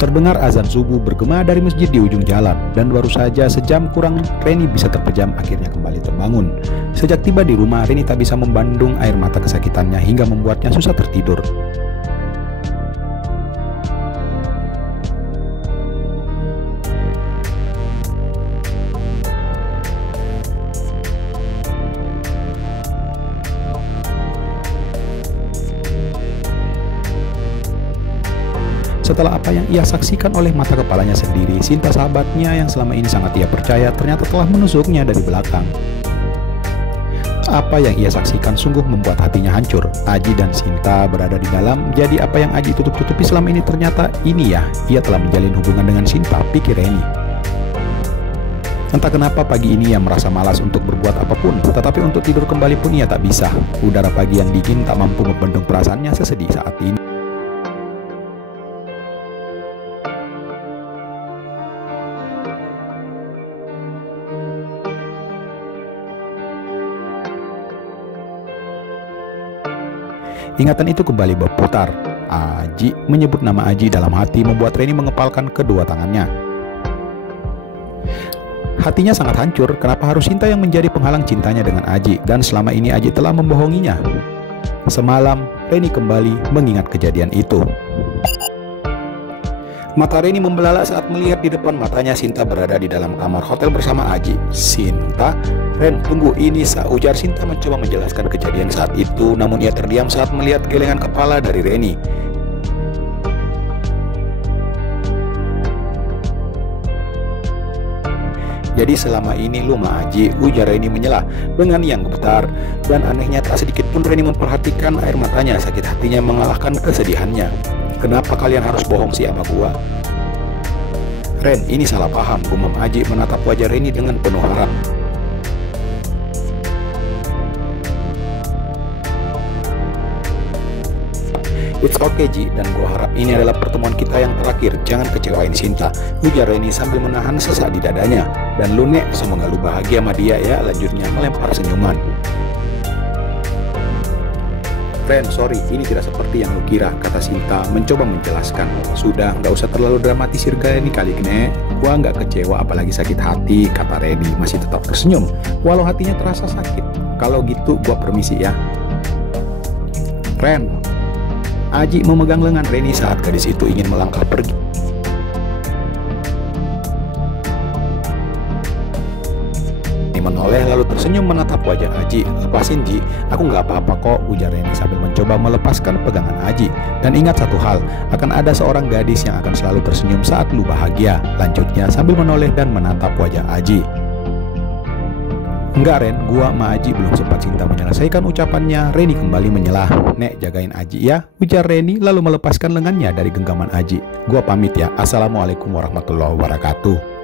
Terdengar azan subuh bergema dari masjid di ujung jalan, dan baru saja sejam kurang Reni bisa terpejam akhirnya kembali terbangun. Sejak tiba di rumah, Reni tak bisa membendung air mata kesakitannya hingga membuatnya susah tertidur. Setelah apa yang ia saksikan oleh mata kepalanya sendiri, Sinta sahabatnya yang selama ini sangat ia percaya ternyata telah menusuknya dari belakang. Apa yang ia saksikan sungguh membuat hatinya hancur. Aji dan Sinta berada di dalam, jadi apa yang Aji tutup-tutupi selama ini ternyata ini ya, ia telah menjalin hubungan dengan Sinta, pikir Reni. Entah kenapa pagi ini ia merasa malas untuk berbuat apapun, tetapi untuk tidur kembali pun ia tak bisa. Udara pagi yang dingin tak mampu membendung perasaannya sesedih saat ini. Ingatan itu kembali berputar. Aji menyebut nama Aji dalam hati membuat Reni mengepalkan kedua tangannya. Hatinya sangat hancur, kenapa harus Sinta yang menjadi penghalang cintanya dengan Aji, dan selama ini Aji telah membohonginya. Semalam, Reni kembali mengingat kejadian itu. Mata Reni membelalak saat melihat di depan matanya Sinta berada di dalam kamar hotel bersama Aji. Sinta? Ren, tunggu, ini ujar Sinta mencoba menjelaskan kejadian saat itu, namun ia terdiam saat melihat gelengan kepala dari Reni. Jadi selama ini lu sama Aji, ujar Reni menyela dengan yang gemetar, dan anehnya tak sedikit pun Reni memperhatikan air matanya, sakit hatinya mengalahkan kesedihannya. Kenapa kalian harus bohong sih sama gua? Ren, ini salah paham, gumam Aji menatap wajah Reni dengan penuh harap. It's okay Ji, dan gua harap ini adalah pertemuan kita yang terakhir, jangan kecewain Sinta, ujar Reni sambil menahan sesak di dadanya. Dan lu Nek, semoga lu bahagia sama dia ya, lanjutnya melempar senyuman. Ren, sorry, ini tidak seperti yang lu kira, kata Sinta mencoba menjelaskan. Sudah, nggak usah terlalu dramatisir kayak ini kali, Nek. Gua nggak kecewa apalagi sakit hati, kata Reni masih tetap tersenyum, walau hatinya terasa sakit. Kalau gitu, gua permisi ya. Ren. Aji memegang lengan Reni saat gadis itu ingin melangkah pergi. Menoleh lalu tersenyum menatap wajah Aji. Lepasin Ji, aku nggak apa-apa kok, ujar Reni sambil mencoba melepaskan pegangan Aji. Dan ingat satu hal, akan ada seorang gadis yang akan selalu tersenyum saat lu bahagia, lanjutnya sambil menoleh dan menatap wajah Aji. Enggak Ren, gua sama Aji belum sempat. Sinta menyelesaikan ucapannya, Reni kembali menyelah. Nek, jagain Aji ya, ujar Reni lalu melepaskan lengannya dari genggaman Aji. Gua pamit ya, assalamualaikum warahmatullahi wabarakatuh.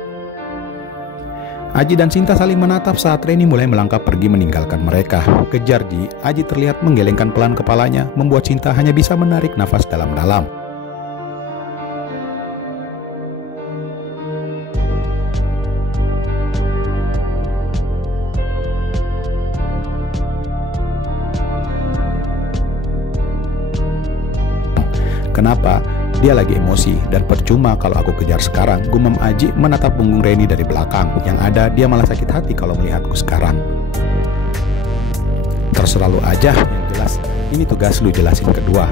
Aji dan Sinta saling menatap saat Reni mulai melangkah pergi meninggalkan mereka. Kejar Ji, Aji terlihat menggelengkan pelan kepalanya, membuat Sinta hanya bisa menarik nafas dalam-dalam. Kenapa? Dia lagi emosi, dan percuma kalau aku kejar sekarang, gumam Aji menatap punggung Reni dari belakang. Yang ada, dia malah sakit hati kalau melihatku sekarang. Terserah lu aja, yang jelas ini tugas lu jelasin kedua.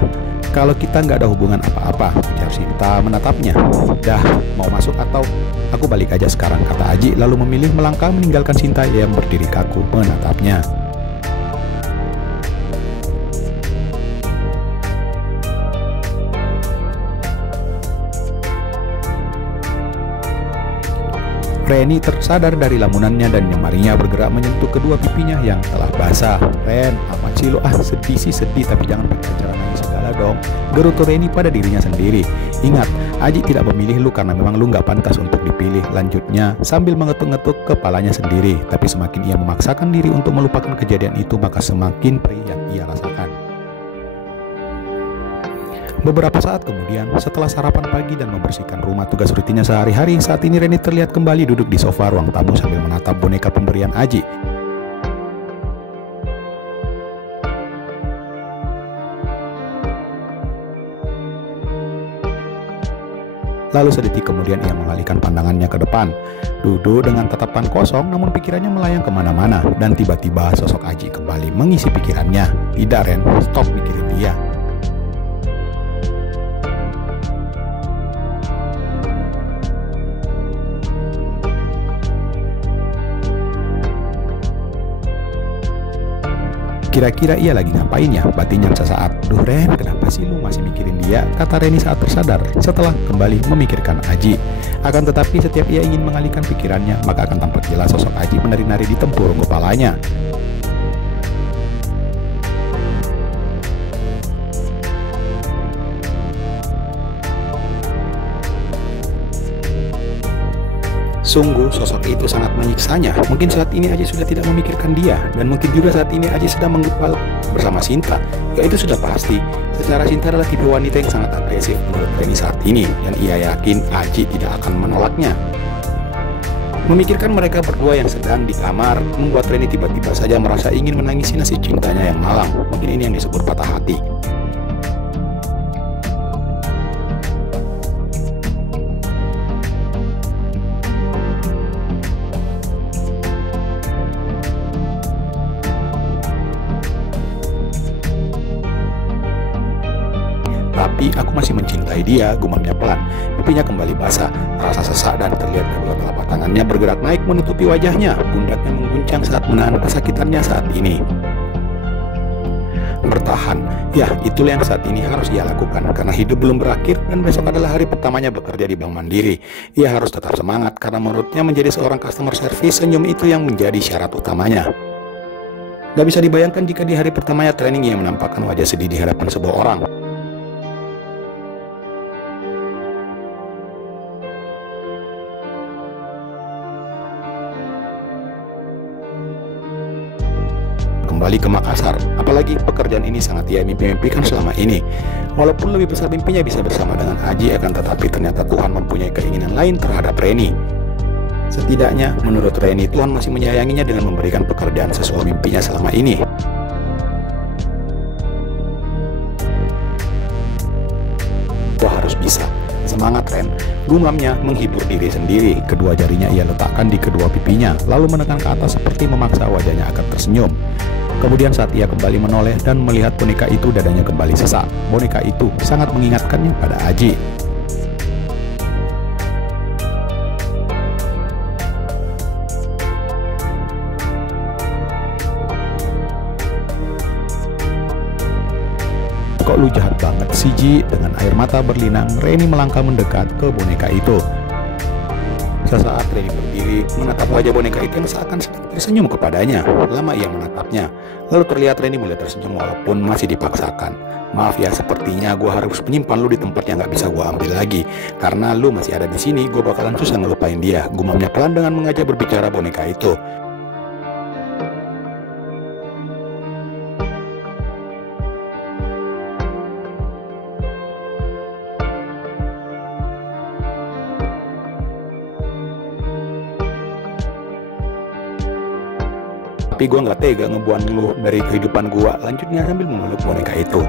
Kalau kita nggak ada hubungan apa-apa, ujar Sinta menatapnya. Dah, mau masuk atau aku balik aja sekarang, kata Aji lalu memilih melangkah meninggalkan Sinta yang berdiri kaku menatapnya. Reni tersadar dari lamunannya dan nyemarinya bergerak menyentuh kedua pipinya yang telah basah. Ren, amat sih lo, sedih tapi jangan pakai cara nangis segala dong, gerutu Reni pada dirinya sendiri. Ingat, Aji tidak memilih lu karena memang lu nggak pantas untuk dipilih, lanjutnya sambil mengetuk-ngetuk kepalanya sendiri. Tapi semakin ia memaksakan diri untuk melupakan kejadian itu, maka semakin perih yang ia rasakan. Beberapa saat kemudian, setelah sarapan pagi dan membersihkan rumah tugas rutinnya sehari-hari, saat ini Reni terlihat kembali duduk di sofa ruang tamu sambil menatap boneka pemberian Aji. Lalu sedetik kemudian ia mengalihkan pandangannya ke depan. Duduk dengan tatapan kosong, namun pikirannya melayang kemana-mana. Dan tiba-tiba sosok Aji kembali mengisi pikirannya. Tidak Ren, stop mikirin dia. Kira-kira ia lagi ngapain ya? Batinnya sesaat. Duh Ren, kenapa sih lu masih mikirin dia? Kata Reni saat tersadar setelah kembali memikirkan Aji. Akan tetapi setiap ia ingin mengalihkan pikirannya, maka akan tampak jelas sosok Aji menari-nari di tempurung kepalanya. Sungguh sosok itu sangat menyiksanya. Mungkin saat ini Aji sudah tidak memikirkan dia, dan mungkin juga saat ini Aji sedang menggepal bersama Sinta. Ya itu sudah pasti. Secara Sinta adalah tipe wanita yang sangat agresif menurut Reni saat ini, dan ia yakin Aji tidak akan menolaknya. Memikirkan mereka berdua yang sedang di kamar membuat Reni tiba-tiba saja merasa ingin menangisi nasib cintanya yang malang. Mungkin ini yang disebut patah hati. Tapi aku masih mencintai dia, gumamnya pelan. Pipinya kembali basah, terasa sesak dan terlihat kedua telapak tangannya bergerak naik menutupi wajahnya. Pundaknya mengguncang saat menahan kesakitannya saat ini. Bertahan, ya itulah yang saat ini harus ia lakukan karena hidup belum berakhir dan besok adalah hari pertamanya bekerja di Bank Mandiri. Ia harus tetap semangat karena menurutnya menjadi seorang customer service senyum itu yang menjadi syarat utamanya. Gak bisa dibayangkan jika di hari pertamanya training ia menampakkan wajah sedih di hadapan sebuah orang. Kembali ke Makassar, apalagi pekerjaan ini sangat ia mimpi-mimpikan selama ini. Walaupun lebih besar mimpinya bisa bersama dengan Aji, akan tetapi ternyata Tuhan mempunyai keinginan lain terhadap Reni. Setidaknya menurut Reni, Tuhan masih menyayanginya dengan memberikan pekerjaan sesuai mimpinya selama ini. Gua harus bisa. Semangat Ren, gumamnya menghibur diri sendiri. Kedua jarinya ia letakkan di kedua pipinya, lalu menekan ke atas seperti memaksa wajahnya agar tersenyum. Kemudian saat ia kembali menoleh dan melihat boneka itu, dadanya kembali sesak. Boneka itu sangat mengingatkannya pada Aji. Kok lu jahat banget sih Ji? Dengan air mata berlinang, Reni melangkah mendekat ke boneka itu. Sesaat Reni berdiri menatap wajah boneka itu yang seakan sedang tersenyum kepadanya. Lama ia menatapnya, lalu terlihat Reni mulai tersenyum walaupun masih dipaksakan. Maaf ya, sepertinya gue harus menyimpan lu di tempat yang gak bisa gue ambil lagi. Karena lu masih ada di sini, gue bakalan susah ngelupain dia. Gumamnya pelan dengan mengajak berbicara boneka itu. Tapi gue gak tega ngebuang lu dari kehidupan gue, lanjutnya sambil memeluk boneka itu.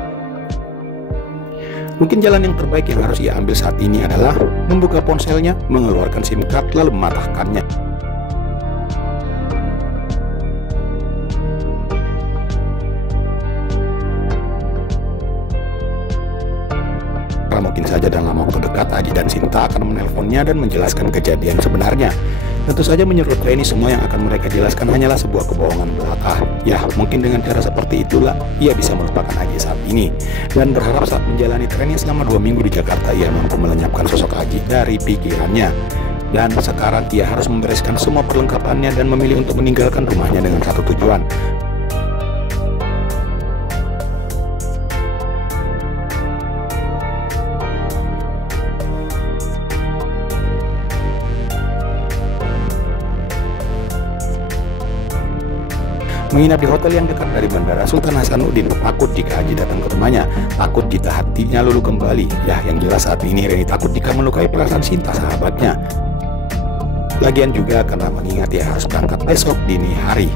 Mungkin jalan yang terbaik yang harus ia ambil saat ini adalah membuka ponselnya, mengeluarkan SIM card, lalu mematahkannya. Karena mungkin saja dalam waktu dekat Aji dan Sinta akan menelponnya dan menjelaskan kejadian sebenarnya. Tentu saja menurut Reni semua yang akan mereka jelaskan hanyalah sebuah kebohongan belaka. Ya, mungkin dengan cara seperti itulah ia bisa melupakan Aji saat ini. Dan berharap saat menjalani training selama 2 minggu di Jakarta, ia mampu melenyapkan sosok Aji dari pikirannya. Dan sekarang ia harus membereskan semua perlengkapannya dan memilih untuk meninggalkan rumahnya dengan satu tujuan. Menginap di hotel yang dekat dari Bandara Sultan Hasanuddin. Takut jika Aji datang ke rumahnya, takut jika hatinya luluh kembali. Ya, yang jelas saat ini Reni takut jika melukai perasaan Sinta sahabatnya. Lagian juga karena mengingat ia harus berangkat besok dini hari.